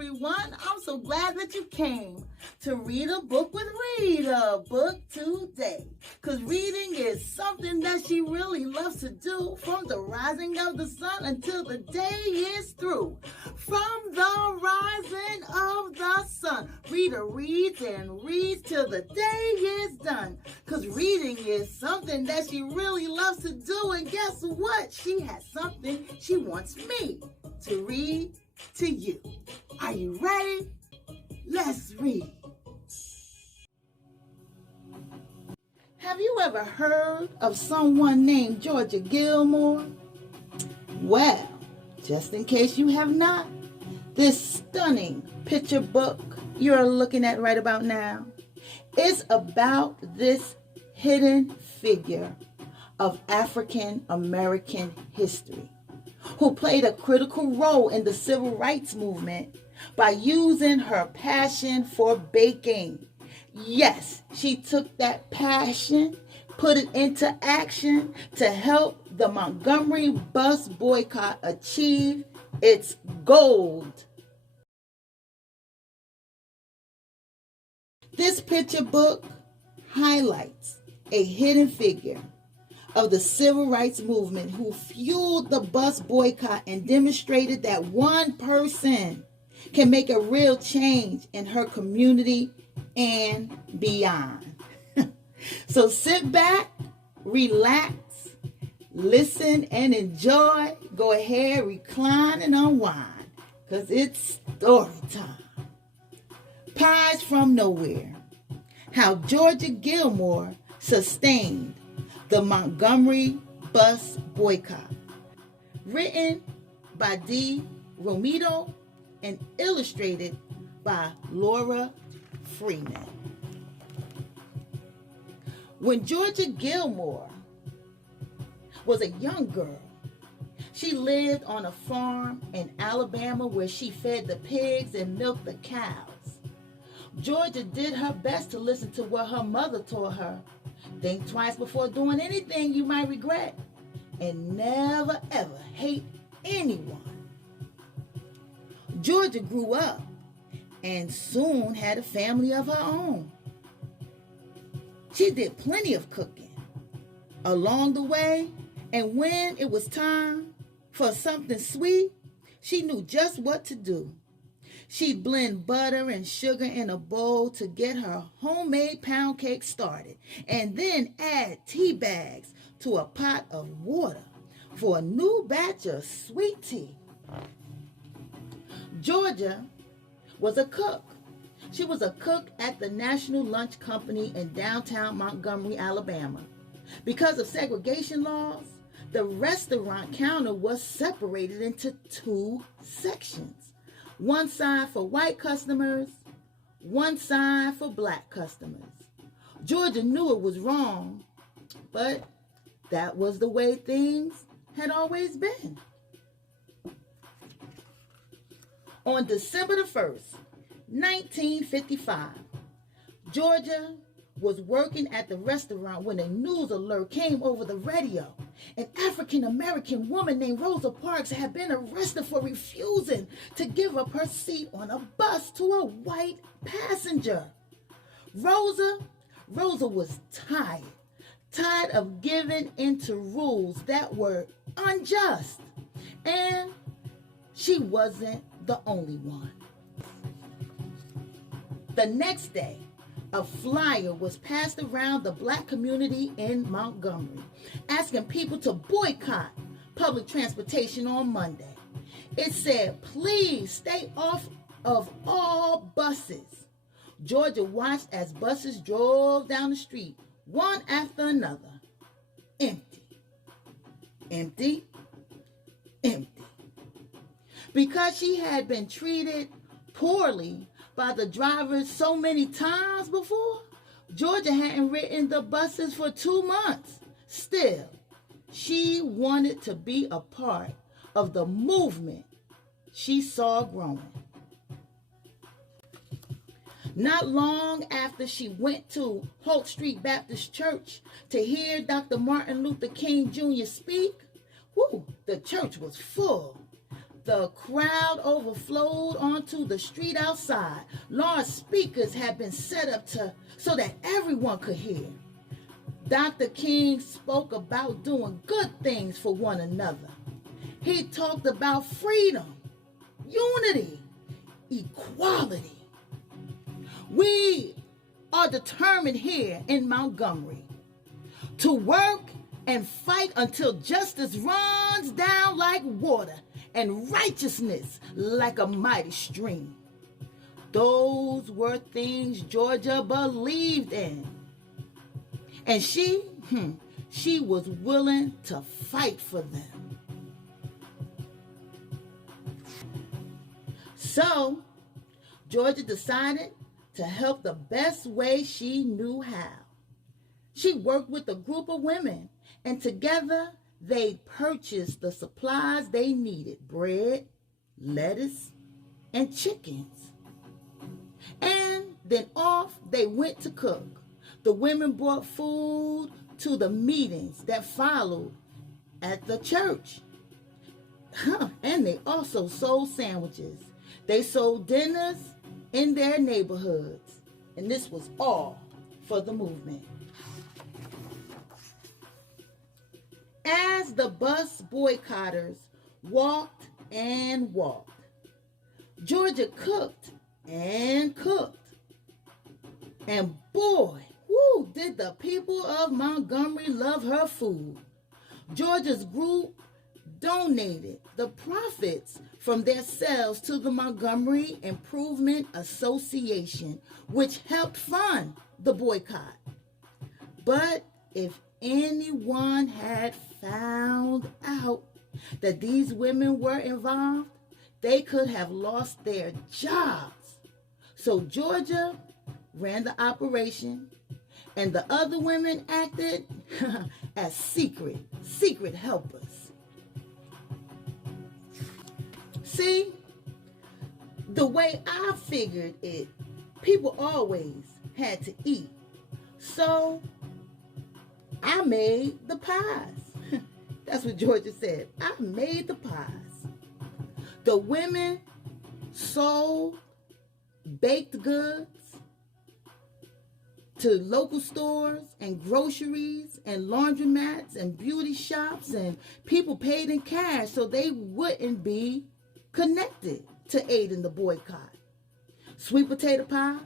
everyone. I'm so glad that you came to read a book with Rita book today. Because reading is something that she really loves to do from the rising of the sun until the day is through. From the rising of the sun, Rita reads and reads till the day is done. Because reading is something that she really loves to do. And guess what? She has something she wants me to read to you. Are you ready? Let's read. Have you ever heard of someone named Georgia Gilmore? Well, just in case you have not, this stunning picture book you're looking at right about now is about this hidden figure of African American history, who played a critical role in the civil rights movement by using her passion for baking. Yes, she took that passion, put it into action to help the Montgomery bus boycott achieve its gold. This picture book highlights a hidden figure of the civil rights movement who fueled the bus boycott and demonstrated that one person can make a real change in her community and beyond. So sit back, relax, listen, and enjoy. Go ahead, recline and unwind, because it's story time. Pies from Nowhere: How Georgia Gilmore Sustained the Montgomery Bus Boycott. Written by D. Romito and illustrated by Laura Freeman. When Georgia Gilmore was a young girl, she lived on a farm in Alabama where she fed the pigs and milked the cows. Georgia did her best to listen to what her mother told her. Think twice before doing anything you might regret, and never ever hate anyone. Georgia grew up and soon had a family of her own. She did plenty of cooking along the way, and when it was time for something sweet, she knew just what to do. She'd blend butter and sugar in a bowl to get her homemade pound cake started, and then add tea bags to a pot of water for a new batch of sweet tea. Georgia was a cook. She was a cook at the National Lunch Company in downtown Montgomery, Alabama. Because of segregation laws, the restaurant counter was separated into two sections. One side for white customers, one side for black customers. Georgia knew it was wrong, but that was the way things had always been. On December the 1st, 1955, Georgia was working at the restaurant when a news alert came over the radio. An African-American woman named Rosa Parks had been arrested for refusing to give up her seat on a bus to a white passenger. Rosa was tired of giving into rules that were unjust. And she wasn't the only one. The next day, a flyer was passed around the black community in Montgomery, asking people to boycott public transportation on Monday. It said, "Please stay off of all buses." Georgia watched as buses drove down the street, one after another. Empty, empty, empty. Because she had been treated poorly by the drivers so many times before, Georgia hadn't ridden the buses for 2 months. Still, she wanted to be a part of the movement she saw growing. Not long after she went to Holt Street Baptist Church to hear Dr. Martin Luther King Jr. speak, the church was full. The crowd overflowed onto the street outside. Large speakers had been set up so that everyone could hear. Dr. King spoke about doing good things for one another. He talked about freedom, unity, equality. We are determined here in Montgomery to work and fight until justice runs down like water and righteousness like a mighty stream. Those were things Georgia believed in. And she was willing to fight for them. So, Georgia decided to help the best way she knew how. She worked with a group of women, and together they purchased the supplies they needed: bread, lettuce, and chickens. And then off they went to cook. The women brought food to the meetings that followed at the church. And they also sold sandwiches. They sold dinners in their neighborhoods. And this was all for the movement. As the bus boycotters walked and walked, Georgia cooked and cooked. And boy, did the people of Montgomery love her food. Georgia's group donated the profits from their sales to the Montgomery Improvement Association, which helped fund the boycott. But if anyone had found out that these women were involved, they could have lost their jobs. So Georgia ran the operation, and the other women acted as secret helpers. See, the way I figured it, people always had to eat. So I made the pies. That's what Georgia said. I made the pies. The women sold baked goods to local stores and groceries and laundromats and beauty shops, and people paid in cash so they wouldn't be connected to aid in the boycott. Sweet potato pie,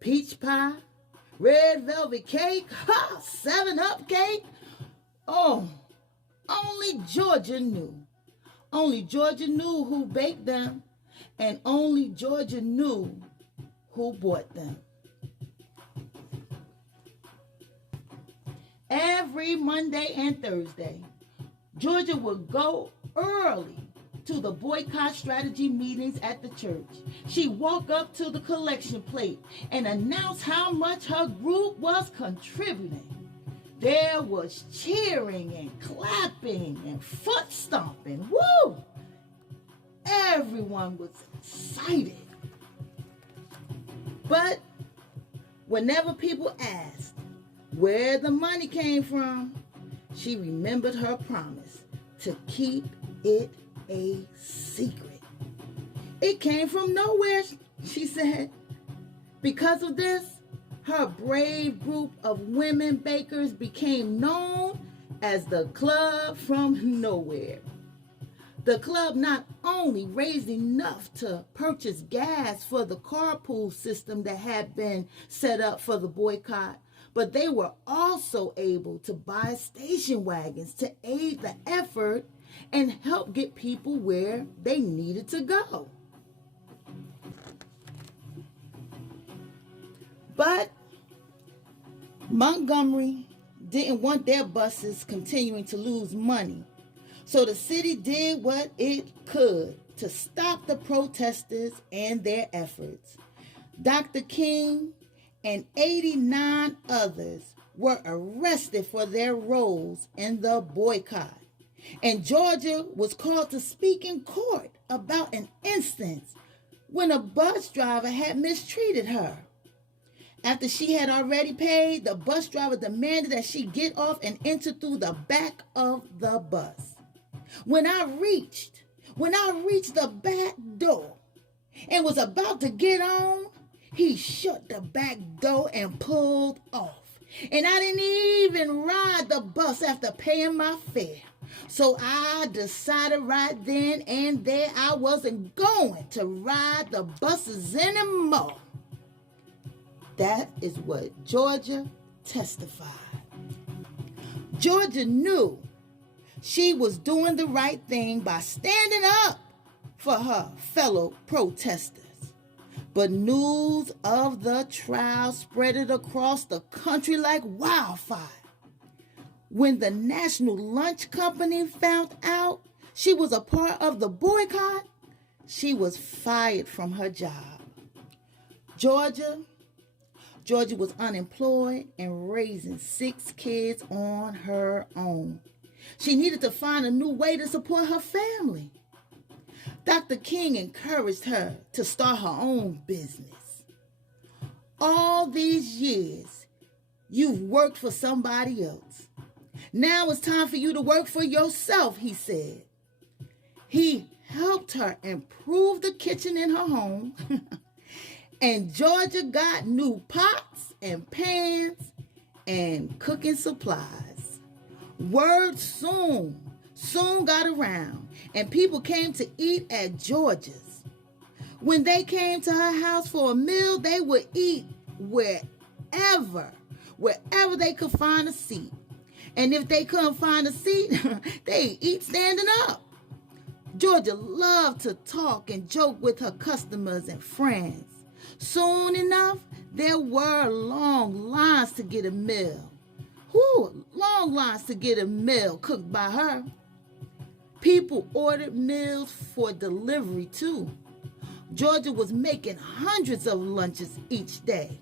peach pie, red velvet cake, 7-Up cake. Oh, only Georgia knew. Only Georgia knew who baked them, and only Georgia knew who bought them. Every Monday and Thursday, Georgia would go early to the boycott strategy meetings at the church. She'd walk up to the collection plate and announce how much her group was contributing. There was cheering and clapping and foot stomping. Woo! Everyone was excited. But whenever people asked where the money came from, she remembered her promise to keep it a secret. It came from nowhere, she said. Because of this, her brave group of women bakers became known as the Club from Nowhere. The club not only raised enough to purchase gas for the carpool system that had been set up for the boycott, but they were also able to buy station wagons to aid the effort and help get people where they needed to go. But Montgomery didn't want their buses continuing to lose money, so the city did what it could to stop the protesters and their efforts. Dr. King and 89 others were arrested for their roles in the boycott. And Georgia was called to speak in court about an instance when a bus driver had mistreated her. After she had already paid, the bus driver demanded that she get off and enter through the back of the bus. When I reached When I reached the back door and was about to get on, he shut the back door and pulled off. And I didn't even ride the bus after paying my fare. So I decided right then and there I wasn't going to ride the buses anymore. That is what Georgia testified. Georgia knew she was doing the right thing by standing up for her fellow protesters. But news of the trial spread across the country like wildfire. When the National Lunch Company found out she was a part of the boycott, she was fired from her job. Georgia was unemployed and raising 6 kids on her own. She needed to find a new way to support her family. Dr. King encouraged her to start her own business. All these years, you've worked for somebody else. Now it's time for you to work for yourself, he said. He helped her improve the kitchen in her home, and Georgia got new pots and pans and cooking supplies. Word soon got around, and people came to eat at Georgia's. When they came to her house for a meal, they would eat wherever they could find a seat. And if they couldn't find a seat, they'd eat standing up. Georgia loved to talk and joke with her customers and friends. Soon enough, there were long lines to get a meal. Long lines to get a meal cooked by her. People ordered meals for delivery too. Georgia was making hundreds of lunches each day.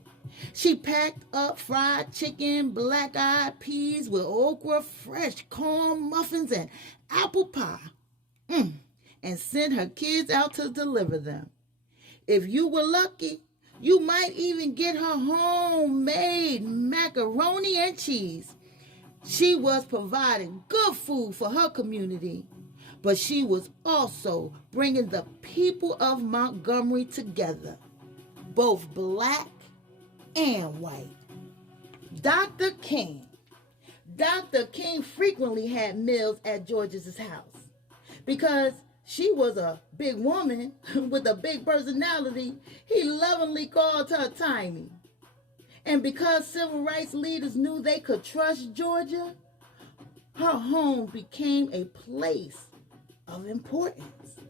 She packed up fried chicken, black-eyed peas with okra, fresh corn muffins, and apple pie, and sent her kids out to deliver them. If you were lucky, you might even get her homemade macaroni and cheese. She was providing good food for her community, but she was also bringing the people of Montgomery together, both black and white. Dr. King frequently had meals at George's house. Because she was a big woman with a big personality, he lovingly called her Tiny. And because civil rights leaders knew they could trust Georgia, her home became a place of importance.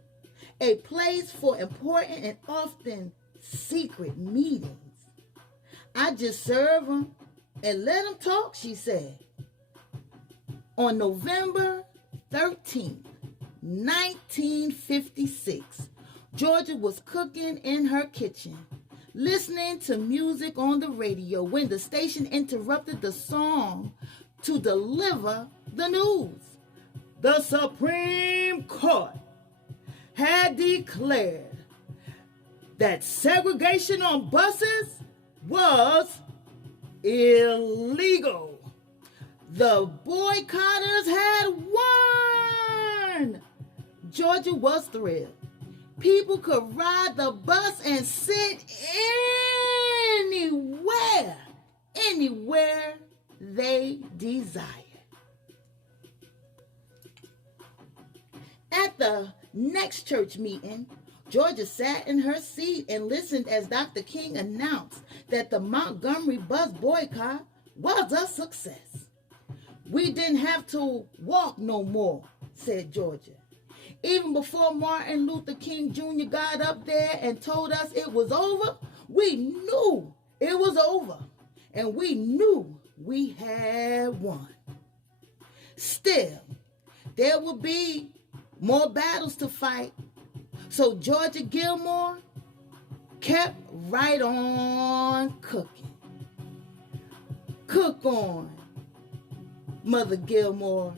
A place for important and often secret meetings. I just serve them and let them talk, she said. On November 13th, 1956, Georgia was cooking in her kitchen, listening to music on the radio when the station interrupted the song to deliver the news. The Supreme Court had declared that segregation on buses was illegal. The boycotters had won. Georgia was thrilled. People could ride the bus and sit anywhere they desired. At the next church meeting, Georgia sat in her seat and listened as Dr. King announced that the Montgomery bus boycott was a success. We didn't have to walk no more, said Georgia. Even before Martin Luther King Jr. got up there and told us it was over, we knew it was over, and we knew we had won. Still, there would be more battles to fight. So Georgia Gilmore kept right on cooking. Cook on, Mother Gilmore.